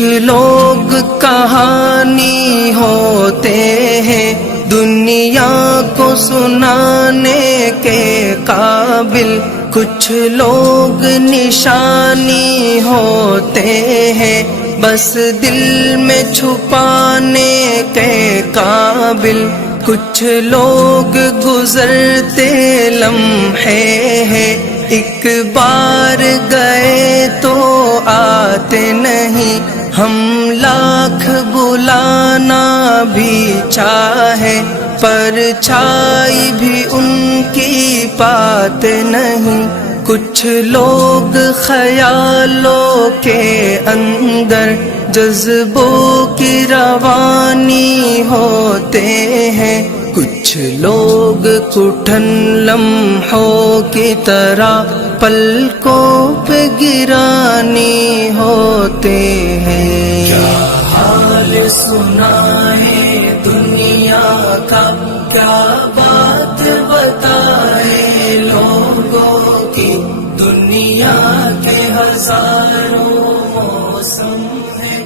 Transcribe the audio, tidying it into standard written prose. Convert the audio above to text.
کچھ لوگ کہانی ہوتے ہیں دنیا کو سنانے کے قابل، کچھ لوگ نشانی ہوتے ہیں بس دل میں چھپانے کے قابل، کچھ لوگ گزرتے لمحے ہیں ایک بار گئے تو آتے نہیں، ہم لاکھ بلانا بھی چاہے پرچھائی بھی ان کی پاتے نہیں، کچھ لوگ خیالوں کے اندر جذبوں کی روانی ہوتے ہیں، کچھ لوگ کٹھن لمحوں کی طرح پلکوں پہ گرانی ہوتے ہیں۔ کیا حال سنائے دنیا کا، کیا بات بتائے لوگوں کی، دنیا کے ہزاروں موسم ہیں